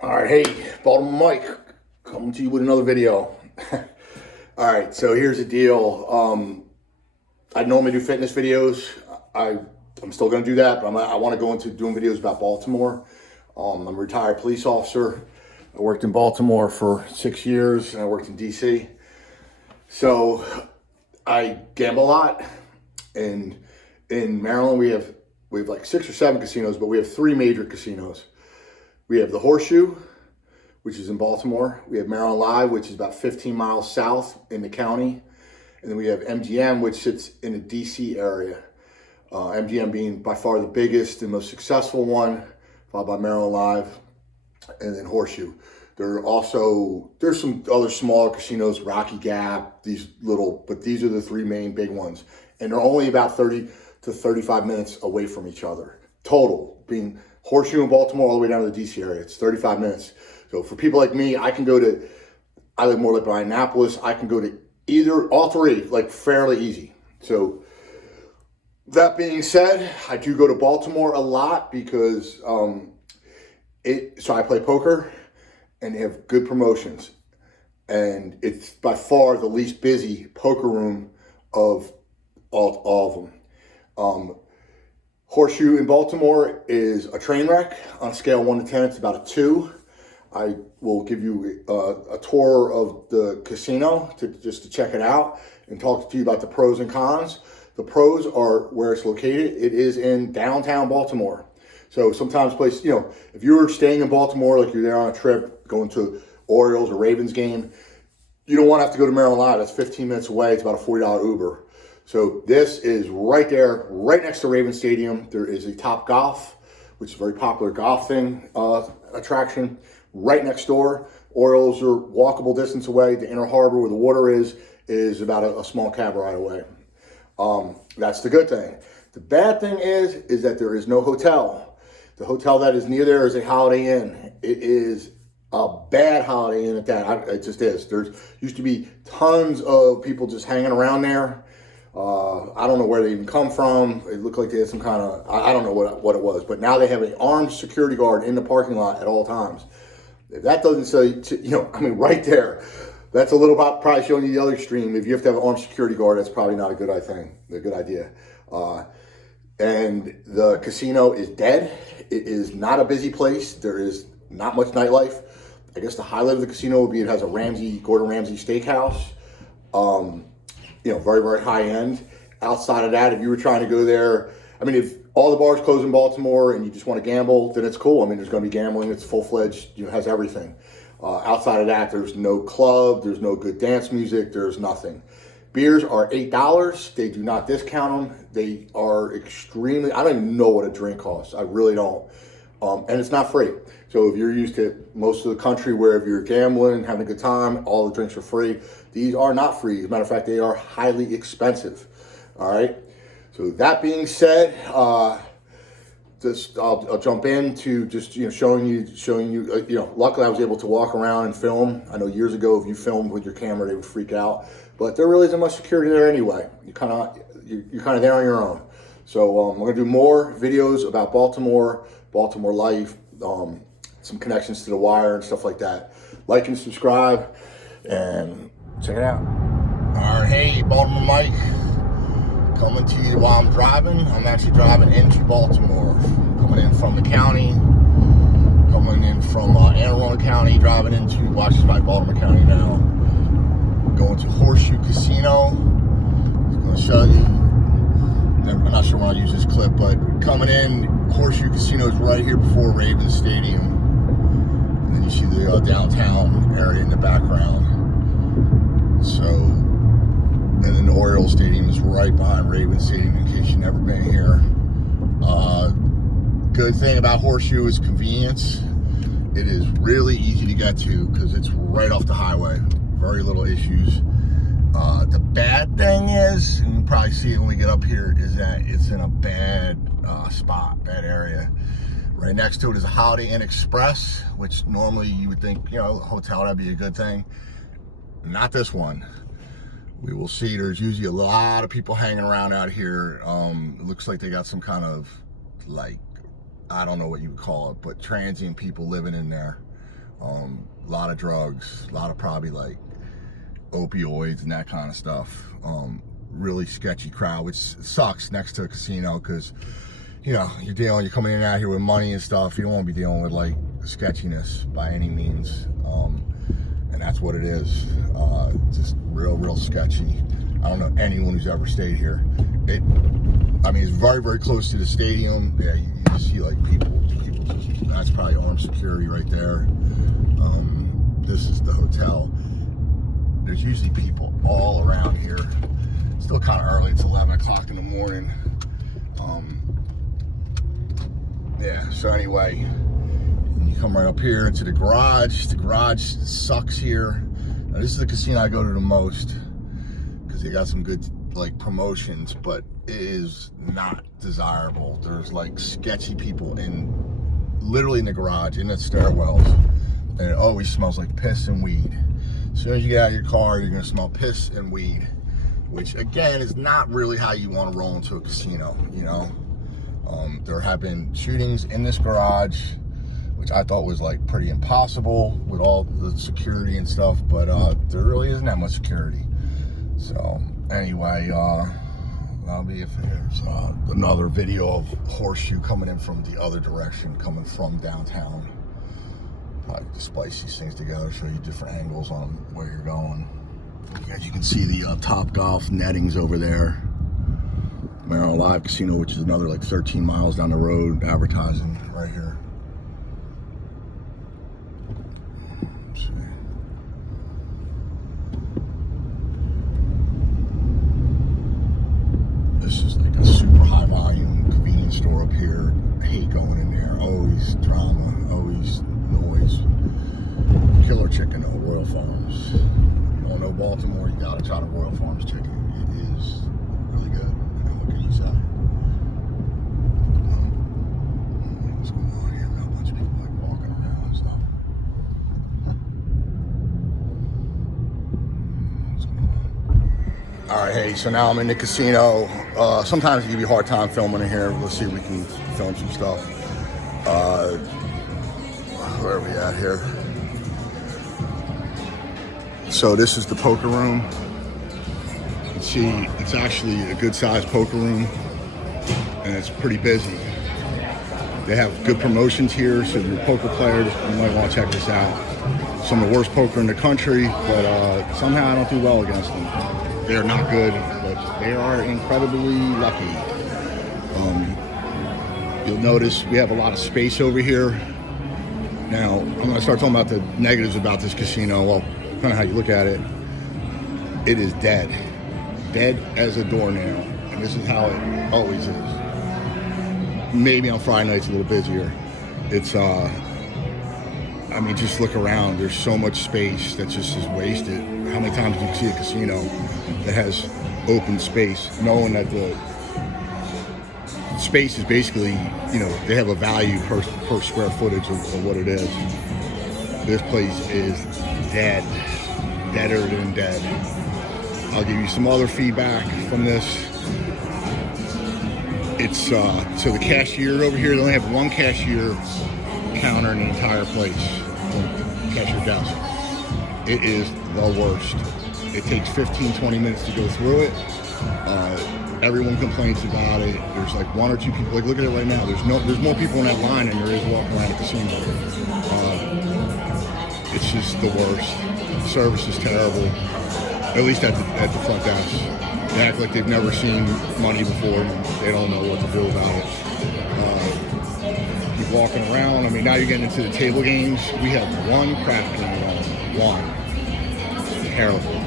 All right, hey, Baltimore Mike, coming to you with another video. All right, so here's the deal. I normally do fitness videos. I'm still going to do that, but I want to go into doing videos about Baltimore. I'm a retired police officer. I worked in Baltimore for 6 years, and I worked in DC. So I gamble a lot, and in Maryland we have like 6 or 7 casinos, but we have 3 major casinos. We have the Horseshoe, which is in Baltimore. We have Maryland Live, which is about 15 miles south in the county. And then we have MGM, which sits in the DC area. MGM being by far the biggest and most successful one, followed by Maryland Live, and then Horseshoe. There's some other smaller casinos, Rocky Gap, but these are the 3 main big ones. And they're only about 30 to 35 minutes away from each other. Total, being Horseshoe in Baltimore all the way down to the DC area. It's 35 minutes. So for people like me, I live more like by Annapolis. I can go to all 3, like fairly easy. So that being said, I do go to Baltimore a lot because so I play poker and they have good promotions. And it's by far the least busy poker room of all of them. Horseshoe in Baltimore is a train wreck. On a scale of 1 to 10, it's about a 2. I will give you a tour of the casino just to check it out and talk to you about the pros and cons. The pros are where it's located. It is in downtown Baltimore. So sometimes if you were staying in Baltimore, like you're there on a trip, going to Orioles or Ravens game, you don't want to have to go to Maryland Live. That's 15 minutes away. It's about a $40 Uber. So this is right there, right next to Ravens Stadium. There is a Top Golf, which is a very popular golf attraction, right next door. Orioles are walkable distance away. The Inner Harbor, where the water is about a small cab ride away. That's the good thing. The bad thing is that there is no hotel. The hotel that is near there is a Holiday Inn. It is a bad Holiday Inn at that. It just is. There used to be tons of people just hanging around there. I don't know where they even come from. It looked like they had some kind of, I don't know what it was, but now they have an armed security guard in the parking lot at all times. If that doesn't say, right there, that's a little about probably showing you the other extreme. If you have to have an armed security guard, that's probably not a good idea. And the casino is dead. It is not a busy place. There is not much nightlife. I guess the highlight of the casino would be it has a Gordon Ramsay steakhouse. Very, very high end. Outside of that, if you were trying to go there, if all the bars close in Baltimore and you just want to gamble, then it's cool. There's going to be gambling. It's full-fledged, has everything. Outside of that, there's no club. There's no good dance music. There's nothing. Beers are $8. They do not discount them. They are extremely, I don't even know what a drink costs. I really don't. And it's not free. So if you're used to most of the country where if you're gambling, having a good time, all the drinks are free. These are not free. As a matter of fact, they are highly expensive. All right. So that being said, I'll jump into just showing you. Luckily, I was able to walk around and film. I know years ago, if you filmed with your camera, they would freak out. But there really isn't much security there anyway. You're kind of there on your own. So we're gonna do more videos about Baltimore life, some connections to the wire and stuff like that. Like and subscribe, and check it out. All right, hey, Baltimore Mike, coming to you while I'm driving. I'm actually driving into Baltimore, coming in from the county, coming in from Anne Arundel County, driving into Washington, Baltimore County now. Going to Horseshoe Casino. I'm going to show you. I'm not sure when I'll use this clip, but coming in, Horseshoe Casino is right here before Ravens Stadium. And then you see the downtown area in the background. So, and then the Orioles Stadium is right behind Ravens Stadium, in case you've never been here. Good thing about Horseshoe is convenience. It is really easy to get to because it's right off the highway. Very little issues. The bad thing is, and you'll probably see it when we get up here, is that it's in a bad bad area. Right next to it is a Holiday Inn Express, which normally you would think, a hotel, that'd be a good thing. Not this one. We will see. There's usually a lot of people hanging around out here. It looks like they got some kind of, I don't know what you would call it, but transient people living in there. A lot of drugs, a lot of probably like opioids and that kind of stuff. Really sketchy crowd, which sucks next to a casino because, you know, you're coming in and out here with money and stuff. You don't want to be dealing with like sketchiness by any means. And that's what it is. Just real sketchy. I don't know anyone who's ever stayed here. I mean, it's very close to the stadium. Yeah, you see like people just, that's probably armed security right there. This is the hotel. There's usually people all around here. It's still kind of early. It's 11 o'clock in the morning. Yeah, so anyway, you come right up here into the garage. The garage sucks here. Now, this is the casino I go to the most because they got some good like promotions, but it is not desirable. There's like sketchy people literally in the garage, in the stairwells, and it always smells like piss and weed. As soon as you get out of your car, you're gonna smell piss and weed, which again is not really how you want to roll into a casino, you know. There have been shootings in this garage, which I thought was like pretty impossible with all the security and stuff, but there really isn't that much security. So anyway, that'll be it for here. So, another video of Horseshoe coming in from the other direction, coming from downtown. Probably just splice these things together, show you different angles on where you're going. As you can see, the Top Golf nettings over there. Maryland Live Casino, which is another like 13 miles down the road, advertising right here. Let's see. This is like a super high volume convenience store up here. I hate going in there. Always drama, always noise. Killer chicken at Royal Farms. You don't know Baltimore, you gotta try the Royal Farms chicken. It is really good. What can you say? What's going on here? Got a bunch of people like walking around and stuff. What's going on? All right, hey, so now I'm in the casino. Sometimes it can be a hard time filming in here. Let's see if we can film some stuff. Where are we at here? So this is the poker room. You can see it's actually a good sized poker room and it's pretty busy. They have good promotions here, so if you're a poker player, you might want to check this out. Some of the worst poker in the country, but somehow I don't do well against them. They're not good, but they are incredibly lucky. You'll notice we have a lot of space over here. Now, I'm going to start talking about the negatives about this casino. Well, depending on how you look at it, it is dead. Dead as a doornail. And this is how it always is. Maybe on Friday nights a little busier. It's, I mean, just look around. There's so much space that just is wasted. How many times do you see a casino that has open space, knowing that the space is basically, you know, they have a value per square footage of what it is. This place is dead, deader than dead. I'll give you some other feedback from this. It's so the cashier over here, they only have one cashier counter in the entire place, cashier desk. It is the worst. It takes 15-20 minutes to go through it. Everyone complains about it. There's like one or two people. Like, look at it right now. There's more people in that line than there is walking around the casino. It's just the worst. Service is terrible. At least at the front desk. They act like they've never seen money before and they don't know what to do about it. Keep walking around. I mean, now you're getting into the table games. We have one craft game on. One. Terrible.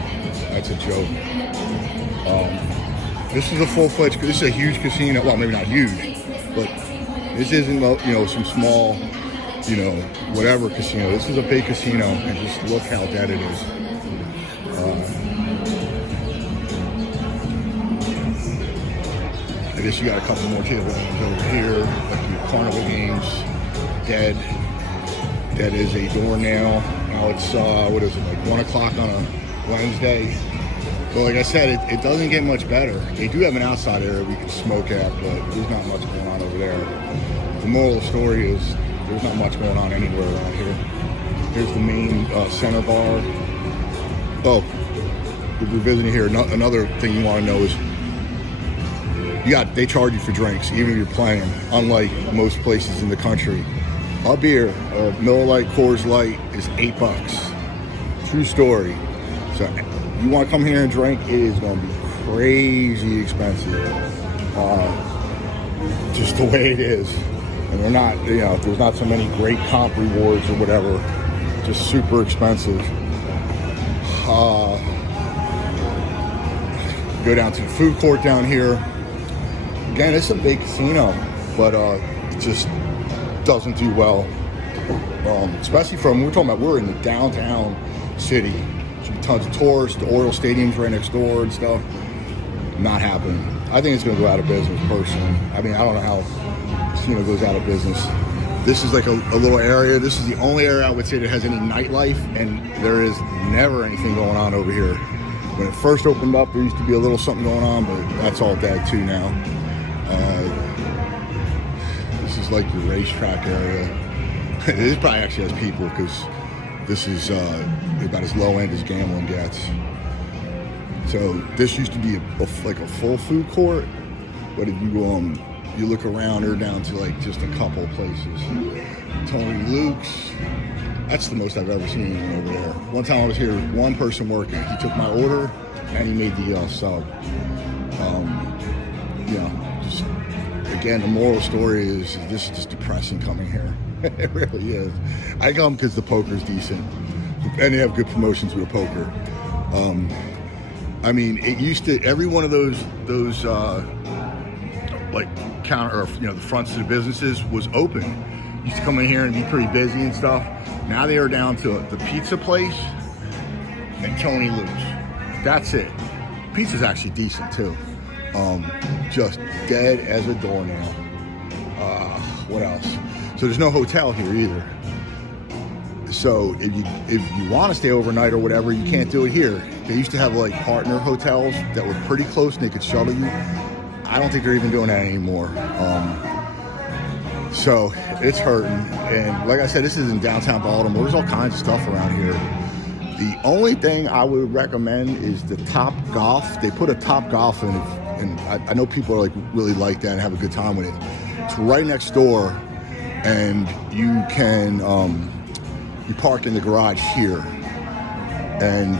That's a joke. This is a full-fledged, this is a huge casino. Well, maybe not huge, but this isn't, you know, some small, you know, whatever casino. This is a big casino, and just look how dead it is. I guess you got a couple more table games over here, like your carnival games. Dead. Dead as a doornail. Now it's, what is it, like 1 o'clock on a Wednesday. Well, like I said, it doesn't get much better. They do have an outside area we can smoke at, but there's not much going on over there. The moral of the story is there's not much going on anywhere around here. Here's the main center bar. Oh, if we're visiting here, another thing you want to know is they charge you for drinks, even if you're playing, unlike most places in the country. A beer, a Miller Lite, Coors Light is $8. True story. So you want to come here and drink, it is going to be crazy expensive. Just the way it is. And they're not, there's not so many great comp rewards or whatever. Just super expensive. Go down to the food court down here. Again, it's a big casino, but it just doesn't do well. Especially we're in the downtown city. Should be tons of tourists. The Oriole Stadium's right next door and stuff. Not happening. I think it's going to go out of business personally. I mean, I don't know how casino goes out of business. This is like a little area. This is the only area I would say that has any nightlife, and there is never anything going on over here. When it first opened up, there used to be a little something going on, but that's all dead too now. This is like the racetrack area. This probably actually has people because this is about as low end as gambling gets. So this used to be like a full food court, but if you look around, they're down to like just a couple places. Tony Luke's, that's the most I've ever seen over there. One time I was here, one person working. He took my order and he made the sub. Just again, the moral story is this is just depressing coming here. It really is. I come because the poker's decent, and they have good promotions with the poker. I mean, it used to every one of those like counter or the fronts of the businesses was open. Used to come in here and be pretty busy and stuff. Now they are down to the pizza place and Tony Luke's. That's it. Pizza's actually decent too. Just dead as a doornail. What else? So there's no hotel here either. So if you want to stay overnight or whatever, you can't do it here. They used to have like partner hotels that were pretty close and they could shuttle you. I don't think they're even doing that anymore. So it's hurting. And like I said, this is in downtown Baltimore. There's all kinds of stuff around here. The only thing I would recommend is the Top Golf. They put a Top Golf in, and I know people are like really like that and have a good time with it. It's right next door, and you can you park in the garage here, and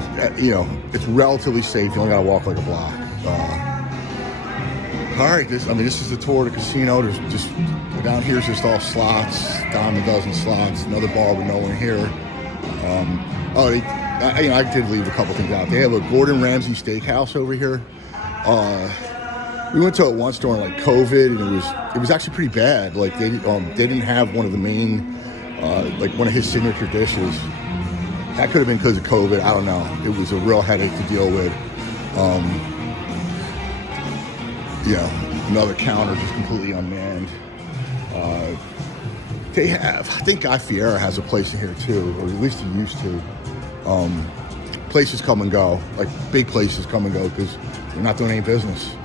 it's relatively safe. You only gotta walk like a block. All right, this is the tour of the casino. There's just down here is just all slots, dime a dozen slots. Another bar with no one here. I did leave a couple things out. They have a Gordon Ramsay steakhouse over here. We went to it once during like COVID, and it was actually pretty bad. Like they didn't have one of the main like one of his signature dishes. That could have been because of COVID. I don't know. It was a real headache to deal with. Another counter just completely unmanned. They have, I think Guy Fieri has a place in here too, or at least he used to. Places come and go, like big places come and go because they're not doing any business.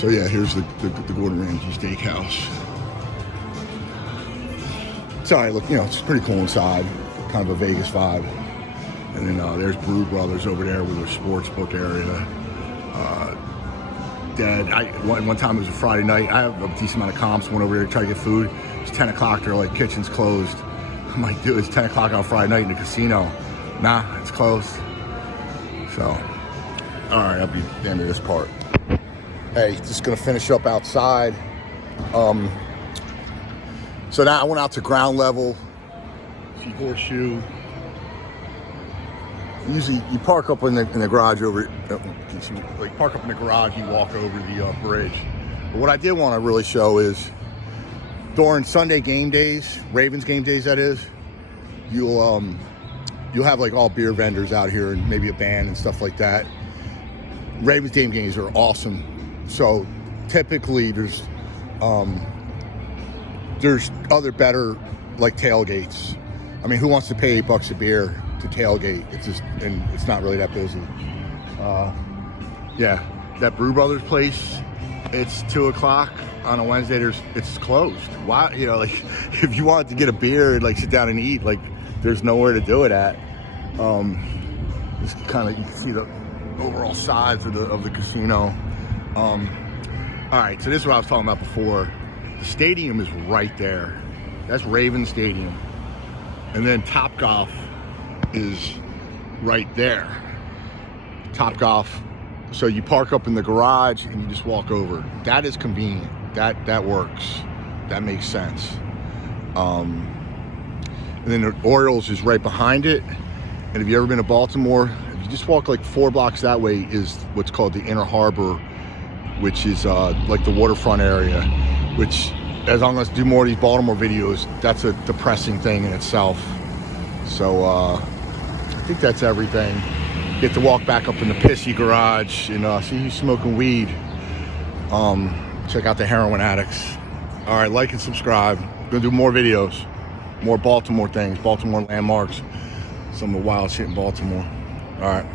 So yeah, here's the Gordon Ramsay Steakhouse. It's all right, look, it's pretty cool inside, kind of a Vegas vibe. And then there's Brew Brothers over there with their sports book area. One time it was a Friday night. I have a decent amount of comps. Went over there to try to get food. It's 10 o'clock. They're like, kitchen's closed. I'm like, dude, it's 10 o'clock on Friday night in the casino. Nah, it's closed. So, all right, I'll be the end of this part. Hey, just gonna finish up outside. So now I went out to ground level. See Horseshoe. Usually you park up in the garage over, like park up in the garage, you walk over the bridge. But what I did want to really show is during Sunday game days, Ravens game days that is, you'll have like all beer vendors out here and maybe a band and stuff like that. Ravens game games are awesome. So typically there's other better like tailgates. I mean, who wants to pay $8 a beer to tailgate? It's not really that busy. Yeah, that Brew Brothers place, It's 2 o'clock on a Wednesday. It's closed. Why? You know, like if you want to get a beer and like sit down and eat, like there's nowhere to do it at. Just kind of, you can see the overall size of the casino. All right, so this is what I was talking about before. The stadium is right there. That's Raven Stadium. And then Top Golf is right there. Top Golf. So you park up in the garage and you just walk over. That is convenient. That works. That makes sense. And then the Orioles is right behind it. And if you've ever been to Baltimore, if you just walk like 4 blocks that way is what's called the Inner Harbor, which is like the waterfront area, which, as I'm going to do more of these Baltimore videos, that's a depressing thing in itself. So I think that's everything. Get to walk back up in the pissy garage and see who's smoking weed. Check out the heroin addicts. All right, like and subscribe. Gonna do more videos, more Baltimore things, Baltimore landmarks, some of the wild shit in Baltimore. All right.